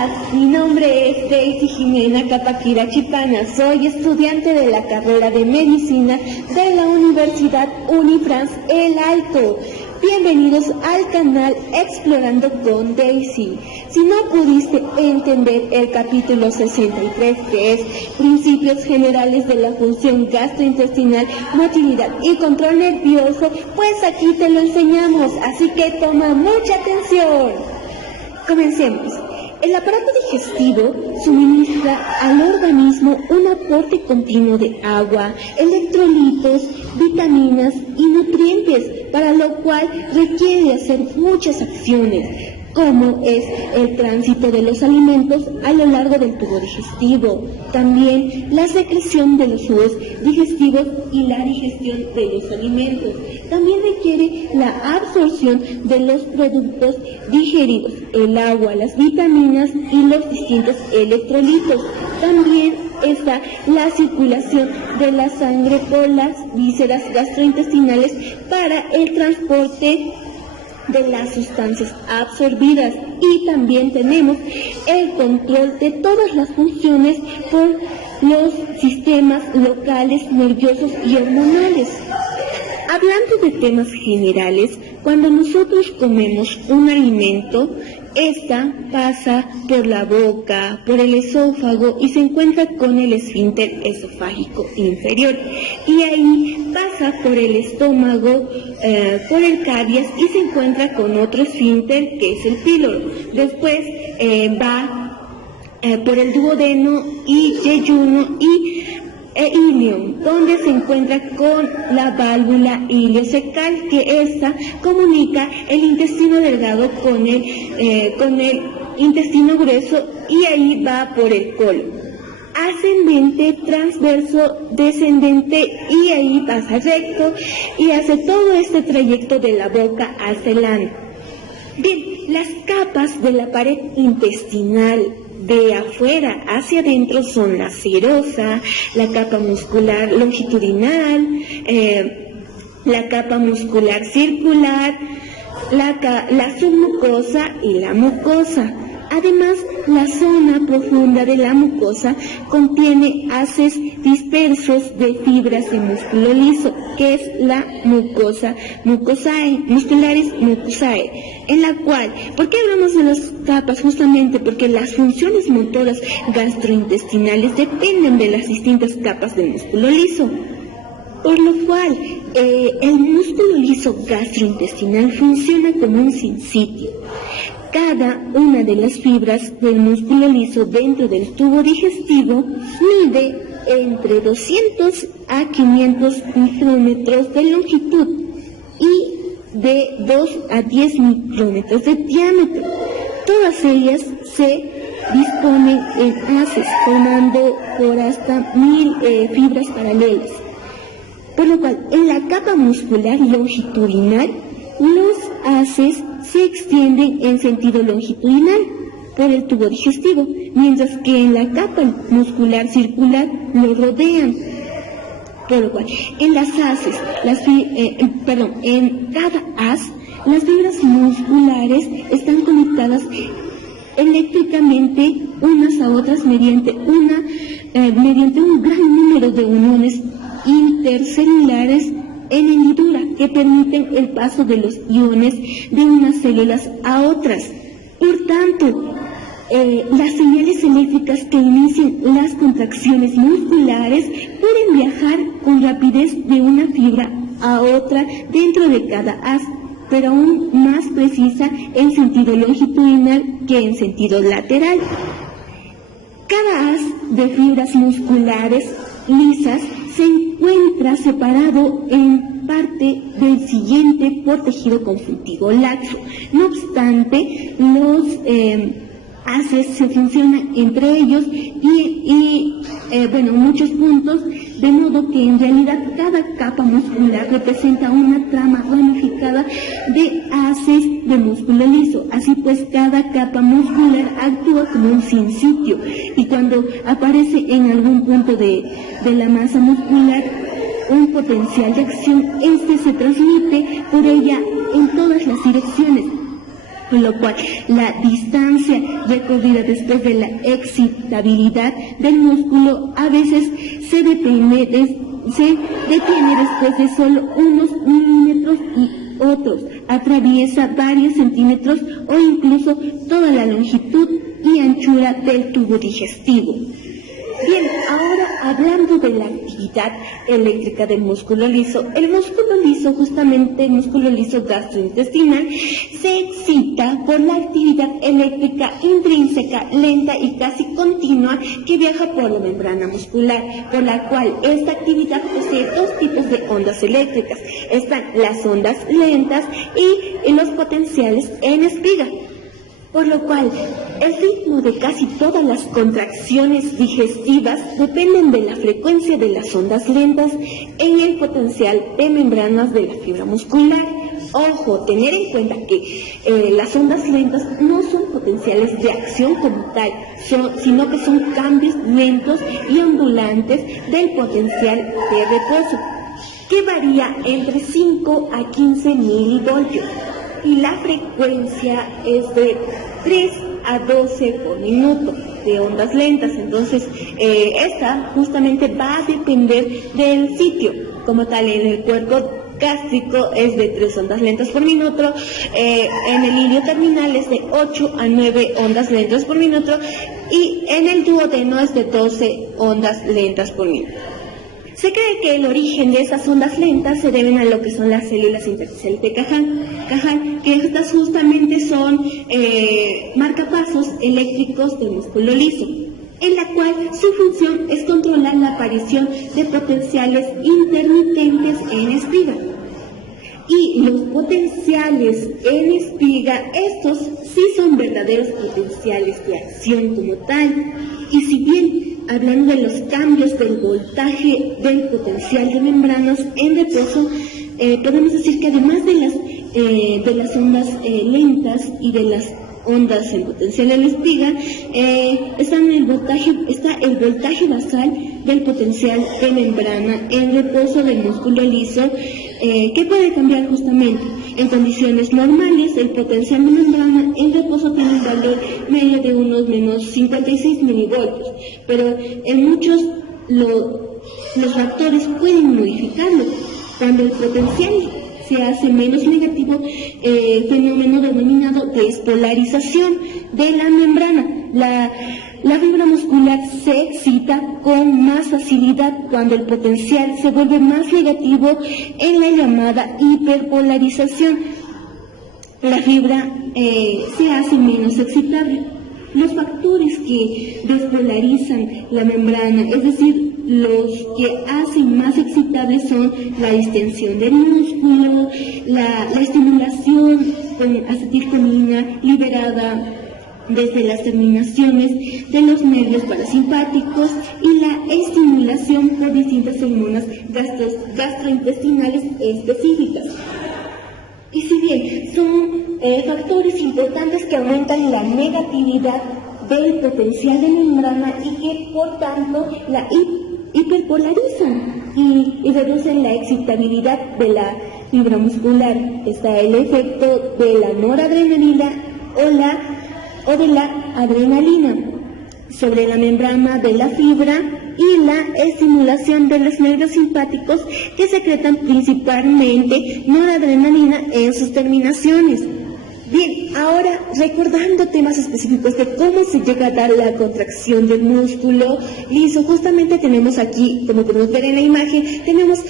días, mi nombre es Daisy Jimena Capaquira Chipana, soy estudiante de la carrera de Medicina de la Universidad Unifrance El Alto. Bienvenidos al canal Explorando con Daisy. Si no pudiste entender el capítulo 63, que es Principios Generales de la Función Gastrointestinal, Motilidad y Control Nervioso, pues aquí te lo enseñamos, así que toma mucha atención. Comencemos. El aparato digestivo suministra al organismo un aporte continuo de agua, electrolitos, vitaminas y nutrientes, para lo cual requiere hacer muchas acciones, como es el tránsito de los alimentos a lo largo del tubo digestivo, también la secreción de los jugos digestivos y la digestión de los alimentos. También requiere la absorción de los productos digeridos, el agua, las vitaminas y los distintos electrolitos. También está la circulación de la sangre por las vísceras gastrointestinales para el transporte de las sustancias absorbidas, y también tenemos el control de todas las funciones por los sistemas locales, nerviosos y hormonales. Hablando de temas generales, cuando nosotros comemos un alimento, esta pasa por la boca, por el esófago y se encuentra con el esfínter esofágico inferior, y ahí pasa por el estómago, por el caries, y se encuentra con otro esfínter que es el píloro. Después va por el duodeno y yeyuno e ilium, donde se encuentra con la válvula iliocecal, que esta comunica el intestino delgado con el intestino grueso, y ahí va por el colon. Ascendente, transverso, descendente, y ahí pasa recto y hace todo este trayecto de la boca hasta el ano. Bien, las capas de la pared intestinal de afuera hacia adentro son la serosa, la capa muscular longitudinal, la capa muscular circular, la submucosa y la mucosa. Además, la zona profunda de la mucosa contiene haces dispersos de fibras de músculo liso, que es la mucosa muscularis mucosae, en la cual, ¿por qué hablamos de las capas? Justamente porque las funciones motoras gastrointestinales dependen de las distintas capas del músculo liso. Por lo cual, el músculo liso gastrointestinal funciona como un sinsitio. Cada una de las fibras del músculo liso dentro del tubo digestivo mide entre 200 a 500 micrómetros de longitud y de 2 a 10 micrómetros de diámetro. Todas ellas se disponen en haces, formando por hasta 1000 fibras paralelas. Por lo cual, en la capa muscular longitudinal, los haces se extienden en sentido longitudinal por el tubo digestivo, mientras que en la capa muscular circular lo rodean. Por lo cual, en las haces, en cada haz, las fibras musculares están conectadas eléctricamente unas a otras mediante un gran número de uniones intercelulares en hendidura que permiten el paso de los iones de unas células a otras. Por tanto, las señales eléctricas que inician las contracciones musculares pueden viajar con rapidez de una fibra a otra dentro de cada haz, pero aún más precisa en sentido longitudinal que en sentido lateral. Cada haz de fibras musculares lisas se encuentra separado en parte del siguiente por tejido conjuntivo laxo. No obstante, los haces se funcionan entre ellos y muchos puntos, de modo que en realidad cada capa muscular representa una trama ramificada de haces de músculo liso. Así pues, cada capa muscular actúa como un sinsitio, y cuando aparece en algún punto de la masa muscular un potencial de acción, este se transmite por ella en todas las direcciones. con lo cual la distancia recorrida después de la excitabilidad del músculo a veces se detiene después de solo unos milímetros y otros atraviesa varios centímetros o incluso toda la longitud y anchura del tubo digestivo. Bien, ahora hablando de la actividad eléctrica del músculo liso, el músculo liso, justamente el músculo liso gastrointestinal, se excita por la actividad eléctrica intrínseca, lenta y casi continua que viaja por la membrana muscular, por la cual esta actividad posee dos tipos de ondas eléctricas. Están las ondas lentas y los potenciales en espiga. Por lo cual, el ritmo de casi todas las contracciones digestivas dependen de la frecuencia de las ondas lentas en el potencial de membranas de la fibra muscular. Ojo, tener en cuenta que las ondas lentas no son potenciales de acción como tal, sino que son cambios lentos y ondulantes del potencial de reposo, que varía entre 5 a 15 milivoltios. Y la frecuencia es de 3 a 12 por minuto de ondas lentas. Entonces, esta justamente va a depender del sitio. Como tal, en el cuerpo gástrico es de 3 ondas lentas por minuto, en el ilio terminal es de 8 a 9 ondas lentas por minuto y en el duodeno es de 12 ondas lentas por minuto. Se cree que el origen de esas ondas lentas se deben a lo que son las células intersticiales de Cajal, que estas justamente son marcapasos eléctricos del músculo liso, en la cual su función es controlar la aparición de potenciales intermitentes en espiga. Y los potenciales en espiga, estos sí son verdaderos potenciales de acción como tal. Y si bien, hablando de los cambios del voltaje del potencial de membranas en reposo, podemos decir que además de las ondas lentas y de las ondas en potencial en espiga, está el voltaje basal del potencial de membrana en reposo del músculo liso, que puede cambiar justamente. En condiciones normales, el potencial de membrana en reposo tiene un valor medio de unos menos 56 milivoltios, pero en muchos los factores pueden modificarlo. Cuando el potencial se hace menos negativo, fenómeno denominado despolarización de la membrana. La fibra muscular se excita con más facilidad cuando el potencial se vuelve más negativo en la llamada hiperpolarización. La fibra se hace menos excitable. Los factores que despolarizan la membrana, es decir, los que hacen más excitables, son la distensión del músculo, la estimulación con acetilcolina liberada desde las terminaciones de los nervios parasimpáticos y la estimulación por distintas hormonas gastrointestinales específicas. Y si bien son factores importantes que aumentan la negatividad del potencial de membrana y que por tanto la hiperpolarizan y reducen la excitabilidad de la fibra muscular, está el efecto de la noradrenalina o de la adrenalina sobre la membrana de la fibra y la estimulación de los nervios simpáticos que secretan principalmente noradrenalina en sus terminaciones. Bien, ahora recordando temas específicos de cómo se llega a dar la contracción del músculo liso, justamente tenemos aquí, como podemos ver en la imagen, tenemos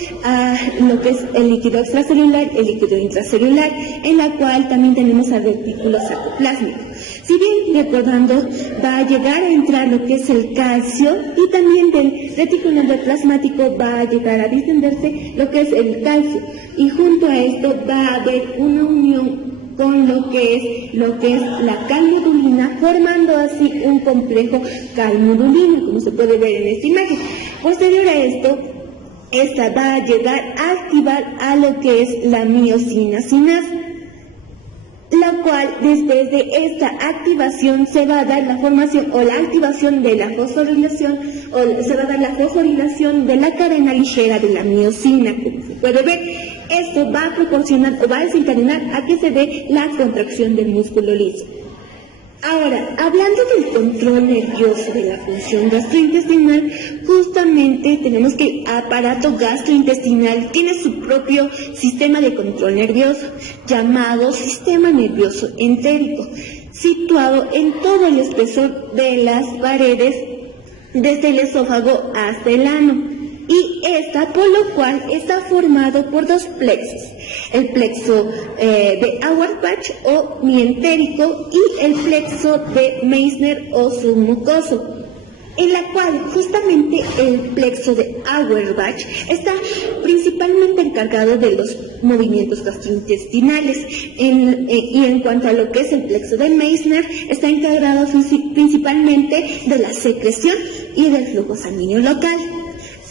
lo que es el líquido extracelular, el líquido intracelular, en la cual también tenemos al retículo sarcoplásmico. Si bien, recordando, va a llegar a entrar lo que es el calcio y también del retículo endoplasmático va a llegar a distenderse lo que es el calcio, y junto a esto va a haber una unión con lo que es la calmodulina, formando así un complejo calmodulina, como se puede ver en esta imagen. Posterior a esto, esta va a llegar a activar a lo que es la miosina sinasa, la cual después de esta activación se va a dar la formación o la activación de la fosforilación, o se va a dar la fosforilación de la cadena ligera de la miosina, como se puede ver. Esto va a proporcionar o va a desencadenar a que se dé la contracción del músculo liso. Ahora, hablando del control nervioso de la función gastrointestinal, justamente tenemos que el aparato gastrointestinal tiene su propio sistema de control nervioso, llamado sistema nervioso entérico, situado en todo el espesor de las paredes, desde el esófago hasta el ano. Y por lo cual está formado por dos plexos, el plexo de Auerbach o mientérico y el plexo de Meissner o submucoso, en la cual justamente el plexo de Auerbach está principalmente encargado de los movimientos gastrointestinales y en cuanto a lo que es el plexo de Meissner está encargado principalmente de la secreción y del flujo sanguíneo local.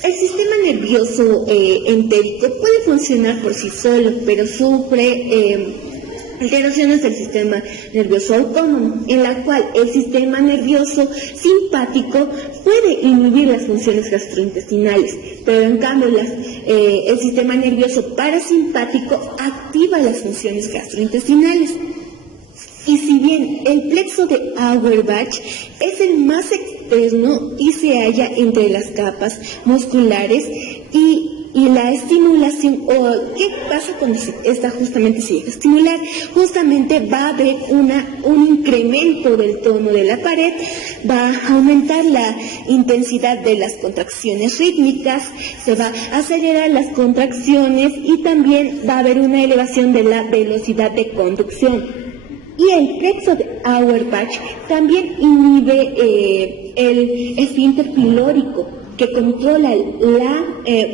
El sistema nervioso entérico puede funcionar por sí solo, pero sufre alteraciones del sistema nervioso autónomo, en la cual el sistema nervioso simpático puede inhibir las funciones gastrointestinales, pero en cambio el sistema nervioso parasimpático activa las funciones gastrointestinales. Y si bien el plexo de Auerbach es el más externo y se halla entre las capas musculares y la estimulación, o qué pasa cuando esta justamente se llega a estimular, justamente va a haber un incremento del tono de la pared, va a aumentar la intensidad de las contracciones rítmicas, se va a acelerar las contracciones y también va a haber una elevación de la velocidad de conducción. Y el plexo de Auerbach también inhibe el esfínter pilórico, que controla el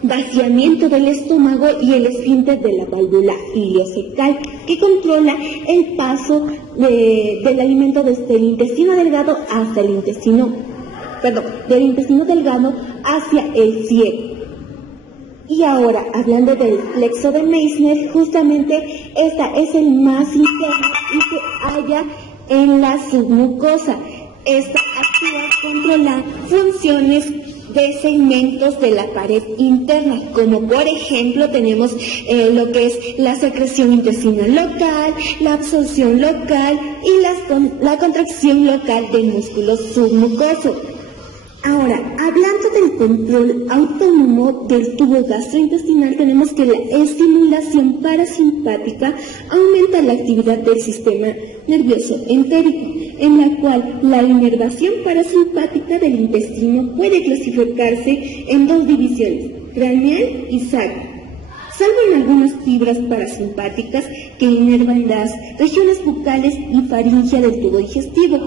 vaciamiento del estómago, y el esfínter de la válvula ileocecal, que controla el paso del alimento desde el intestino delgado hasta del intestino delgado hacia el ciego. Y ahora, hablando del plexo de Meissner, justamente esta es el más interno y se halla en la submucosa. Esta actúa controlar funciones de segmentos de la pared interna, como por ejemplo tenemos lo que es la secreción intestinal local, la absorción local y la contracción local del músculo submucoso. Ahora, hablando del control autónomo del tubo gastrointestinal, tenemos que la estimulación parasimpática aumenta la actividad del sistema nervioso entérico, en la cual la inervación parasimpática del intestino puede clasificarse en dos divisiones, craneal y sacro. Salvo en algunas fibras parasimpáticas que inervan las regiones bucales y faringea del tubo digestivo.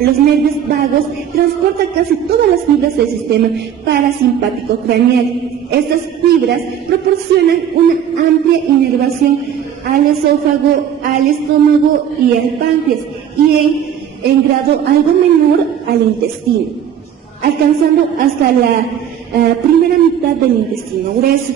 Los nervios vagos transportan casi todas las fibras del sistema parasimpático craneal. Estas fibras proporcionan una amplia inervación al esófago, al estómago y al páncreas, y en grado algo menor al intestino, alcanzando hasta la primera mitad del intestino grueso.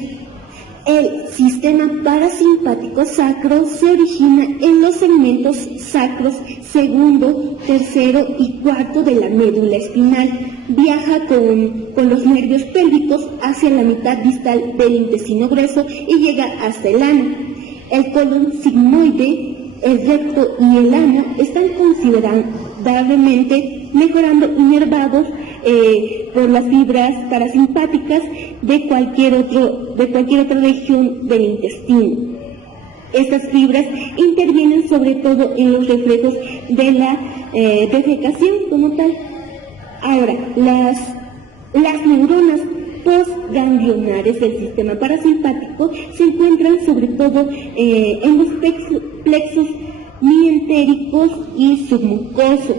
El sistema parasimpático sacro se origina en los segmentos sacros segundo, tercero y cuarto de la médula espinal. Viaja con los nervios pélvicos hacia la mitad distal del intestino grueso y llega hasta el ano. El colon sigmoide, el recto y el ano están considerablemente mejorando inervados por las fibras parasimpáticas de cualquier otra región del intestino. Estas fibras intervienen sobre todo en los reflejos de la defecación como tal. Ahora, las neuronas postganglionares del sistema parasimpático se encuentran sobre todo en los plexos mientéricos y submucosos.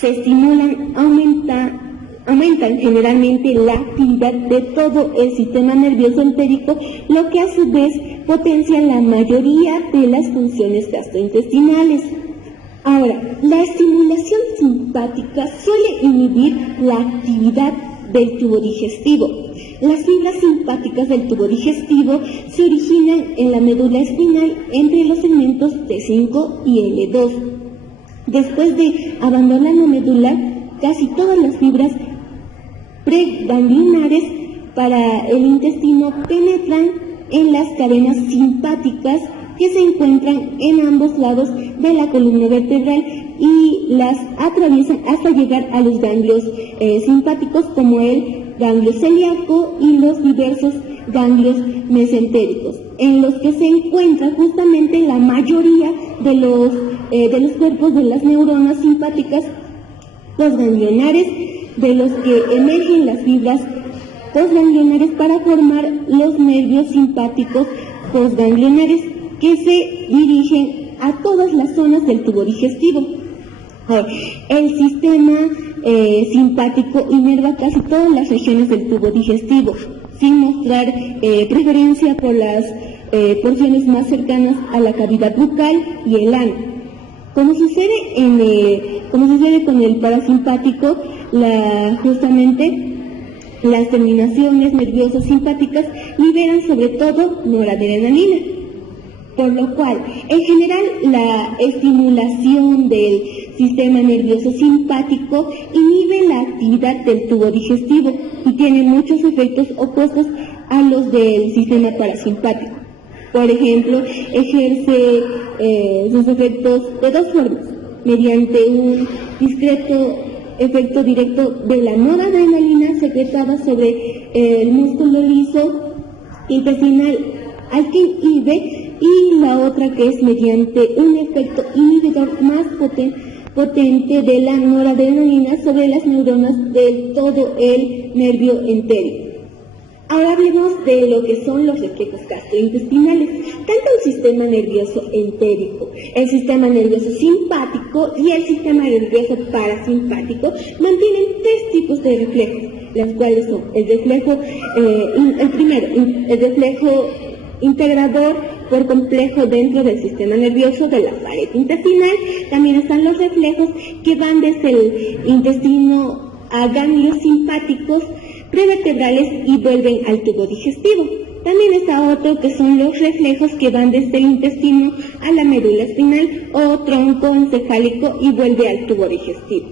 Se estimulan, aumentan generalmente la actividad de todo el sistema nervioso entérico, lo que a su vez potencia la mayoría de las funciones gastrointestinales. Ahora, la estimulación simpática suele inhibir la actividad del tubo digestivo. Las fibras simpáticas del tubo digestivo se originan en la médula espinal entre los segmentos T5 y L2. Después de abandonar la médula, casi todas las fibras preganglionares para el intestino penetran en las cadenas simpáticas que se encuentran en ambos lados de la columna vertebral y las atraviesan hasta llegar a los ganglios simpáticos, como el ganglio celíaco y los diversos ganglios mesentéricos, en los que se encuentra justamente la mayoría de los cuerpos de las neuronas simpáticas postganglionares, de los que emergen las fibras postganglionares para formar los nervios simpáticos postganglionares, que se dirigen a todas las zonas del tubo digestivo. El sistema simpático inerva casi todas las regiones del tubo digestivo, sin mostrar preferencia por las porciones más cercanas a la cavidad bucal y el ano. Como sucede con el parasimpático, justamente las terminaciones nerviosas simpáticas liberan sobre todo noradrenalina, por lo cual, en general, la estimulación del sistema nervioso simpático inhibe la actividad del tubo digestivo y tiene muchos efectos opuestos a los del sistema parasimpático. Por ejemplo, ejerce sus efectos de dos formas: mediante un discreto efecto directo de la noradrenalina secretada sobre el músculo liso intestinal al que inhibe, y la otra que es mediante un efecto inhibidor más potente de la noradrenalina sobre las neuronas de todo el nervio entérico. Ahora hablemos de lo que son los reflejos gastrointestinales. Tanto el sistema nervioso entérico, el sistema nervioso simpático y el sistema nervioso parasimpático mantienen tres tipos de reflejos, las cuales son el reflejo, el reflejo integrador por complejo dentro del sistema nervioso de la pared intestinal. También están los reflejos que van desde el intestino a ganglios simpáticos prevertebrales y vuelven al tubo digestivo. También está otro que son los reflejos que van desde el intestino a la médula espinal o tronco encefálico y vuelve al tubo digestivo.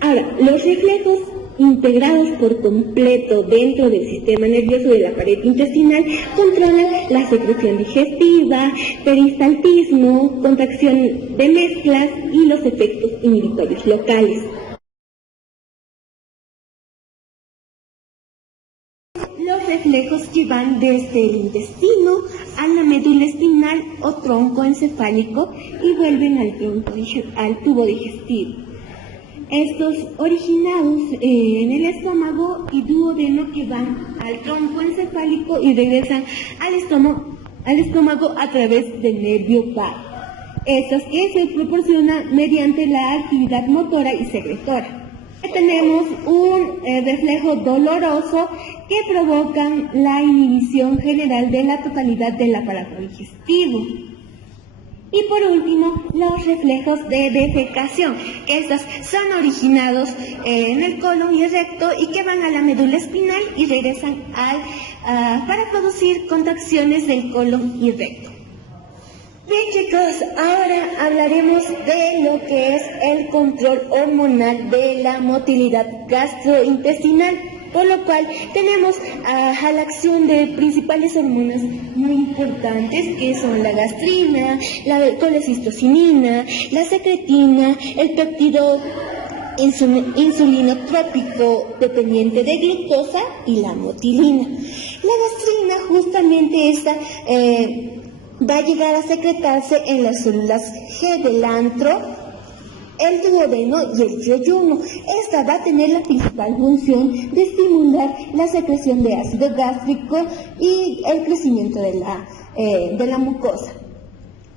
Ahora, los reflejos integrados por completo dentro del sistema nervioso de la pared intestinal controlan la secreción digestiva, peristaltismo, contracción de mezclas y los efectos inhibitorios locales. Los reflejos que van desde el intestino a la médula espinal o tronco encefálico y vuelven al tubo digestivo. Estos originados en el estómago y duodeno que van al tronco encefálico y regresan al estómago a través del nervio vago. Estos que se proporcionan mediante la actividad motora y secretora. Tenemos un reflejo doloroso que provocan la inhibición general de la totalidad del aparato digestivo. Y por último, los reflejos de defecación, que estos son originados en el colon y el recto y que van a la médula espinal y regresan para producir contracciones del colon y recto. Bien, chicos, ahora hablaremos de lo que es el control hormonal de la motilidad gastrointestinal, por lo cual tenemos a la acción de principales hormonas muy importantes, que son la gastrina, la colecistocinina, la secretina, el péptido insulinotrópico dependiente de glucosa y la motilina. La gastrina, justamente esta, va a llegar a secretarse en las células G del antro, el duodeno y el yeyuno. Esta va a tener la principal función de estimular la secreción de ácido gástrico y el crecimiento de la mucosa.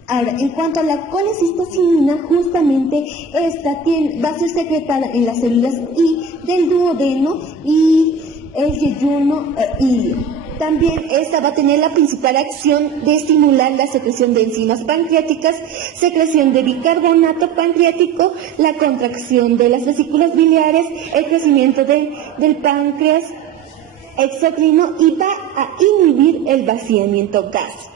Ahora, en cuanto a la colecistocinina, justamente esta va a ser secretada en las células I del duodeno y el yeyuno ilio. También esta va a tener la principal acción de estimular la secreción de enzimas pancreáticas, secreción de bicarbonato pancreático, la contracción de las vesículas biliares, el crecimiento del páncreas exocrino y va a inhibir el vaciamiento gástrico.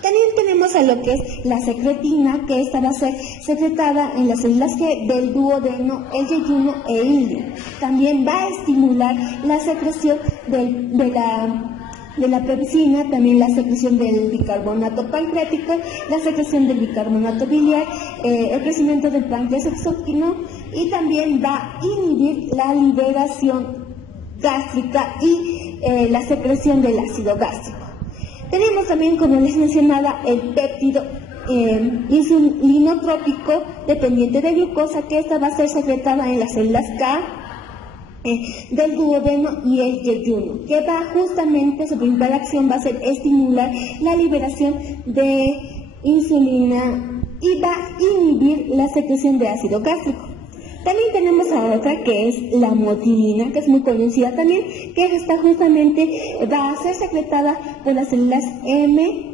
También tenemos a lo que es la secretina, que esta va a ser secretada en las células G del duodeno, el yeyuno e ilio. También va a estimular la secreción de la pepsina, también la secreción del bicarbonato pancreático, la secreción del bicarbonato biliar, el crecimiento del páncreas exócrino, y también va a inhibir la liberación gástrica y la secreción del ácido gástrico. Tenemos también, como les mencionaba, el péptido insulinotrópico dependiente de glucosa, que esta va a ser secretada en las células K del duodeno y el yeyuno, que va justamente, su principal acción va a ser estimular la liberación de insulina y va a inhibir la secreción de ácido gástrico. También tenemos a otra que es la motilina, que es muy conocida también, que esta justamente va a ser secretada por las células M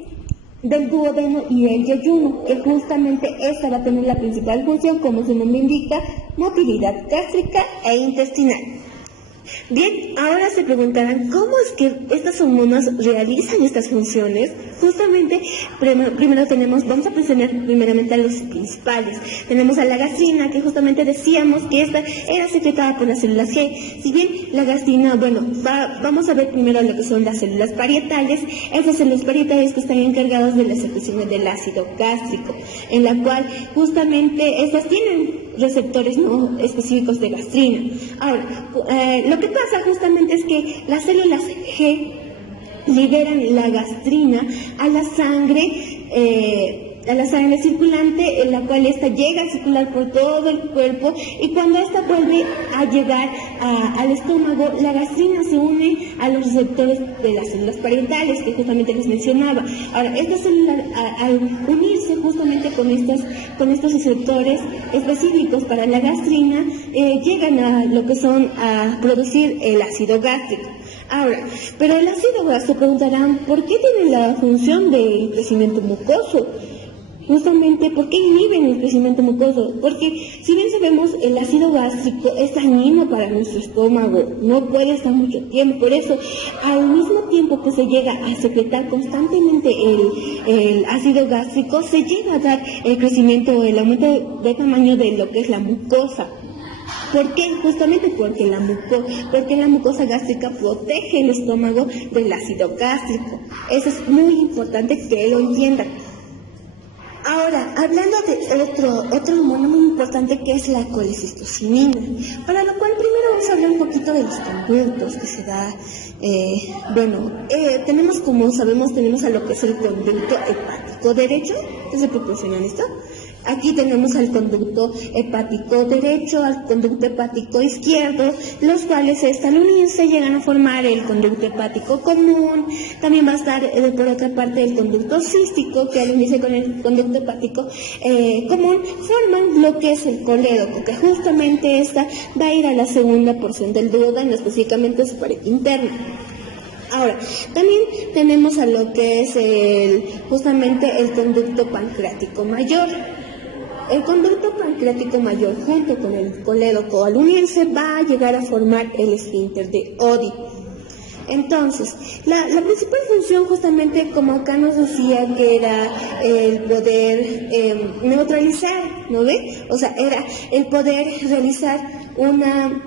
del duodeno y el yeyuno, que justamente esta va a tener la principal función, como su nombre indica, motilidad gástrica e intestinal. Bien, ahora se preguntarán, ¿cómo es que estas hormonas realizan estas funciones? Justamente, primero vamos a mencionar primeramente a los principales. Tenemos a la gastrina, que justamente decíamos que esta era secretada por las células G. Si bien la gastrina, vamos a ver primero lo que son las células parietales. Esas células parietales que están encargadas de la secreción del ácido gástrico, en la cual justamente estas tienen receptores no específicos de gastrina. Ahora, lo que pasa justamente es que las células G liberan la gastrina a la sangre circulante, en la cual esta llega a circular por todo el cuerpo, y cuando esta vuelve a llegar al estómago, la gastrina se une a los receptores de las células parietales, que justamente les mencionaba. Ahora, estas células, al unirse justamente con estos receptores específicos para la gastrina, llegan a lo que son a producir el ácido gástrico. Ahora, pero el ácido gástrico, preguntarán, ¿por qué tiene la función del crecimiento mucoso? Justamente, ¿por qué inhiben el crecimiento mucoso? Porque, si bien sabemos, el ácido gástrico es dañino para nuestro estómago, no puede estar mucho tiempo. Por eso, al mismo tiempo que se llega a secretar constantemente el ácido gástrico, se llega a dar el crecimiento, el aumento de tamaño de lo que es la mucosa. ¿Por qué? Justamente porque la mucosa gástrica protege el estómago del ácido gástrico. Eso es muy importante que lo entiendan. Ahora, hablando de otro hormona muy importante, que es la colecistocinina, para lo cual primero vamos a hablar un poquito de los conductos que se da. Tenemos, como sabemos, tenemos a lo que es el conducto hepático derecho, que se proporciona esto. Aquí tenemos al conducto hepático derecho, al conducto hepático izquierdo, los cuales al unirse llegan a formar el conducto hepático común. También va a estar por otra parte el conducto cístico, que al unirse con el conducto hepático común forman lo que es el colédoco, que justamente esta va a ir a la segunda porción del duodeno, específicamente su pared interna. Ahora, también tenemos a lo que es justamente el conducto pancreático mayor. El conducto pancreático mayor, junto con el colédoco, al unirse, va a llegar a formar el esfínter de Oddi. Entonces, la principal función, justamente como acá nos decía, que era el poder neutralizar, ¿no ve? O sea, era el poder realizar una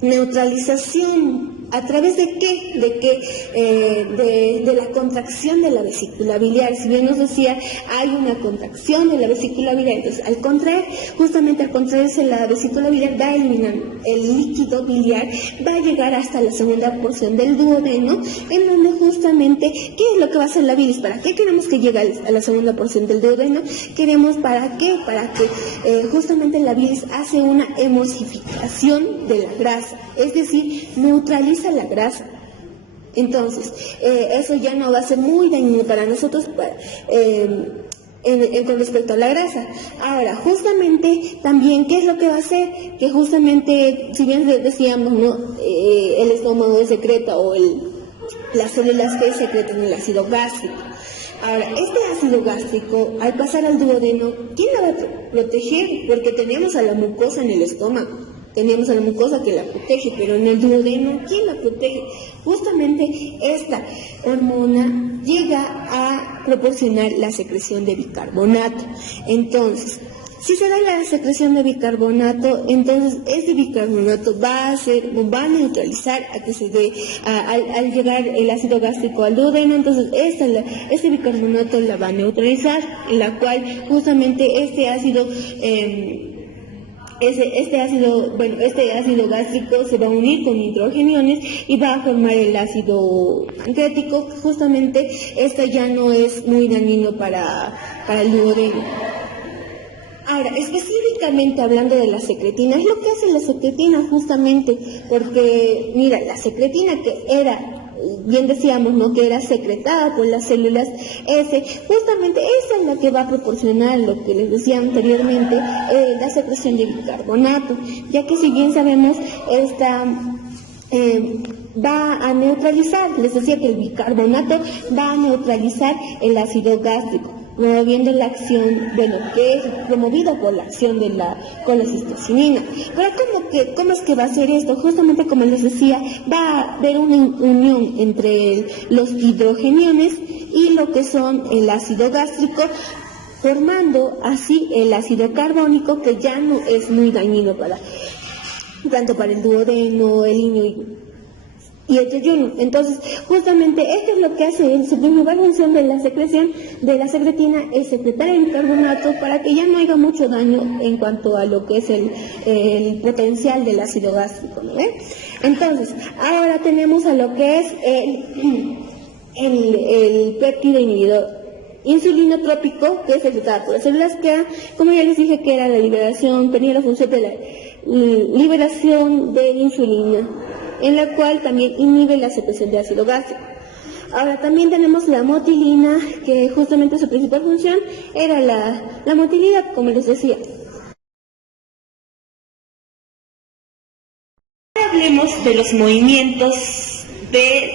neutralización. ¿A través de qué? De la contracción de la vesícula biliar. Si bien nos decía, hay una contracción de la vesícula biliar, entonces al contraerse la vesícula biliar, va a eliminar el líquido biliar, va a llegar hasta la segunda porción del duodeno, en donde justamente, ¿qué es lo que va a hacer la bilis? ¿Para qué queremos que llegue a la segunda porción del duodeno? Queremos, ¿para qué? Para que justamente la bilis hace una emulsificación de la grasa, es decir, neutraliza la grasa. Entonces, eso ya no va a ser muy dañino para nosotros con respecto a la grasa. Ahora, justamente también, ¿qué es lo que va a hacer? Que justamente, si bien decíamos, ¿no? El estómago secreta las células que secretan el ácido gástrico. Ahora, este ácido gástrico, al pasar al duodeno, ¿quién la va a proteger? Porque tenemos a la mucosa en el estómago. Tenemos a la mucosa que la protege, pero en el duodeno, ¿quién la protege? Justamente esta hormona llega a proporcionar la secreción de bicarbonato. Entonces, Si se da la secreción de bicarbonato, entonces este bicarbonato va a neutralizar a que se dé, al llegar el ácido gástrico al duodeno, entonces este bicarbonato la va a neutralizar, en la cual justamente este ácido gástrico se va a unir con hidrogeniones y va a formar el ácido pancreático. Justamente este ya no es muy dañino para el duodeno. Ahora, específicamente hablando de la secretina, es lo que hace la secretina justamente, porque mira, la secretina que era, bien decíamos, ¿no?, que era secretada por las células S, justamente esa es la que va a proporcionar lo que les decía anteriormente, la secreción de bicarbonato, ya que si bien sabemos, esta va a neutralizar, les decía que el bicarbonato va a neutralizar el ácido gástrico, promoviendo la acción, que es promovida por la acción de la colecistocinina. Pero ¿cómo es que va a ser esto? Justamente como les decía, va a haber una unión entre los hidrogeniones y lo que son el ácido gástrico, formando así el ácido carbónico, que ya no es muy dañino tanto para el duodeno, el iño y el yeyuno. Entonces, justamente esto es lo que hace en su primera función de la secreción de la secretina, es secretar el bicarbonato para que ya no haya mucho daño en cuanto a lo que es el potencial del ácido gástrico, ¿no? Entonces, ahora tenemos a lo que es el péptido inhibidor insulinotrópico, que es secretado por las células que, como ya les dije, que era la liberación, tenía la función de la liberación de insulina, en la cual también inhibe la secreción de ácido gástrico. Ahora también tenemos la motilina, que justamente su principal función era la motilidad, como les decía. Ahora hablemos de los movimientos de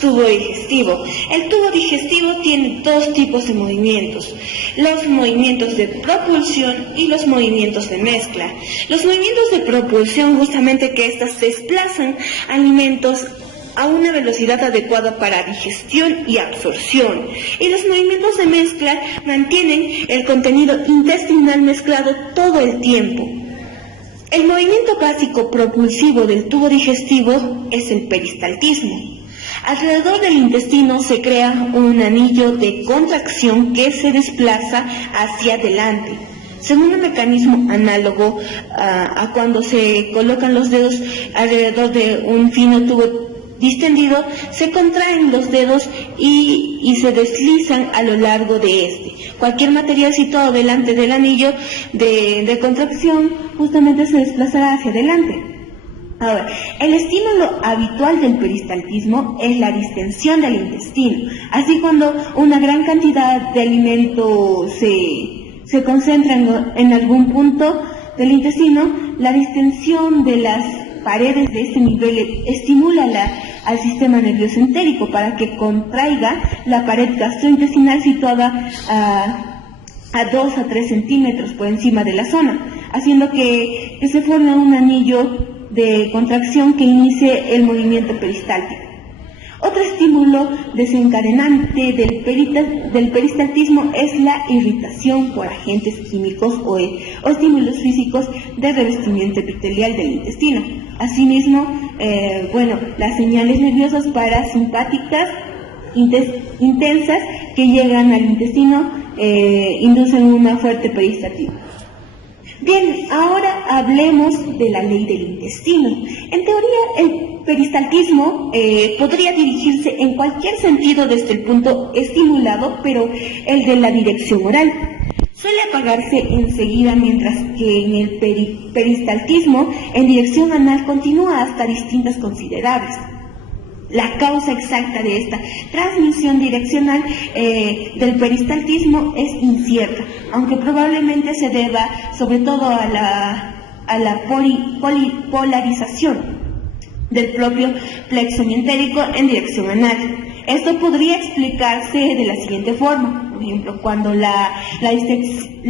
tubo digestivo. El tubo digestivo tiene dos tipos de movimientos: los movimientos de propulsión y los movimientos de mezcla. Los movimientos de propulsión, justamente que éstas desplazan alimentos a una velocidad adecuada para digestión y absorción. Y los movimientos de mezcla mantienen el contenido intestinal mezclado todo el tiempo. El movimiento básico propulsivo del tubo digestivo es el peristaltismo. Alrededor del intestino se crea un anillo de contracción que se desplaza hacia adelante. Según un mecanismo análogo a cuando se colocan los dedos alrededor de un fino tubo distendido, se contraen los dedos y se deslizan a lo largo de este. Cualquier material situado delante del anillo de contracción justamente se desplazará hacia adelante. Ahora, el estímulo habitual del peristaltismo es la distensión del intestino. Así, cuando una gran cantidad de alimento se concentra en algún punto del intestino, la distensión de las paredes de este nivel estimula al sistema nervioso entérico para que contraiga la pared gastrointestinal situada a 2 a 3 centímetros por encima de la zona, haciendo que se forme un anillo de contracción que inicie el movimiento peristáltico. Otro estímulo desencadenante del peristaltismo es la irritación por agentes químicos o estímulos físicos de revestimiento epitelial del intestino. Asimismo, las señales nerviosas parasimpáticas intensas que llegan al intestino inducen una fuerte peristaltismo. Bien, ahora hablemos de la ley del intestino. En teoría, el peristaltismo podría dirigirse en cualquier sentido desde el punto estimulado, pero el de la dirección oral suele apagarse enseguida, mientras que en el peristaltismo en dirección anal continúa hasta distintas considerables. La causa exacta de esta transmisión direccional del peristaltismo es incierta, aunque probablemente se deba sobre todo a la polarización del propio plexo mientérico en dirección anal. Esto podría explicarse de la siguiente forma. por ejemplo, cuando la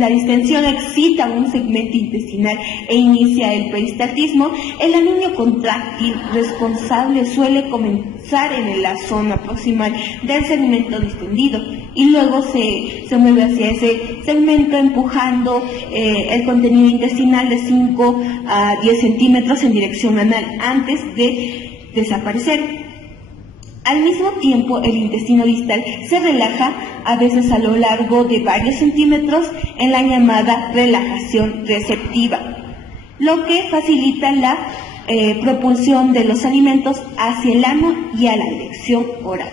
distensión excita un segmento intestinal e inicia el peristaltismo, el anuncio contráctil responsable suele comenzar en la zona proximal del segmento distendido y luego se mueve hacia ese segmento empujando el contenido intestinal de 5 a 10 centímetros en dirección anal antes de desaparecer. Al mismo tiempo, el intestino distal se relaja, a veces a lo largo de varios centímetros, en la llamada relajación receptiva, lo que facilita la propulsión de los alimentos hacia el ano y a la erección oral.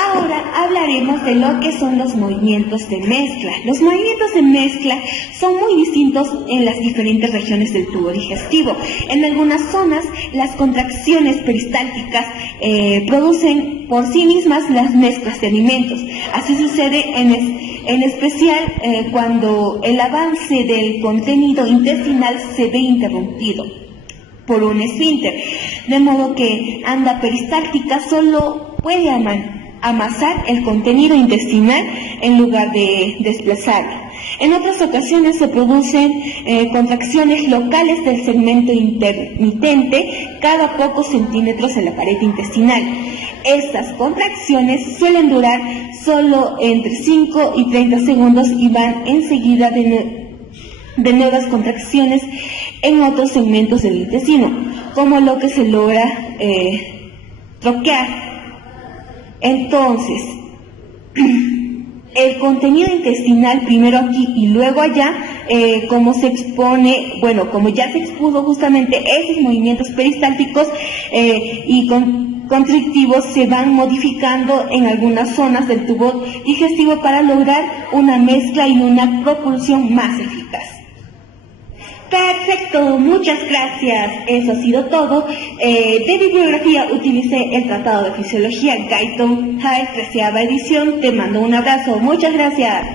Ahora hablaremos de lo que son los movimientos de mezcla. Los movimientos de mezcla son muy distintos en las diferentes regiones del tubo digestivo. En algunas zonas, las contracciones peristálticas producen por sí mismas las mezclas de alimentos. Así sucede en especial cuando el avance del contenido intestinal se ve interrumpido por un esfínter, de modo que anda peristáltica solo puede amasar el contenido intestinal en lugar de desplazarlo. En otras ocasiones se producen contracciones locales del segmento intermitente cada pocos centímetros en la pared intestinal. Estas contracciones suelen durar solo entre 5 y 30 segundos y van enseguida de nuevas contracciones en otros segmentos del intestino, como lo que se logra troquear. Entonces, el contenido intestinal primero aquí y luego allá, como ya se expuso justamente, esos movimientos peristálticos y constrictivos se van modificando en algunas zonas del tubo digestivo para lograr una mezcla y una propulsión más eficaz. Perfecto, muchas gracias. Eso ha sido todo. De bibliografía utilicé el Tratado de Fisiología Guyton High, 13ª edición. Te mando un abrazo. Muchas gracias.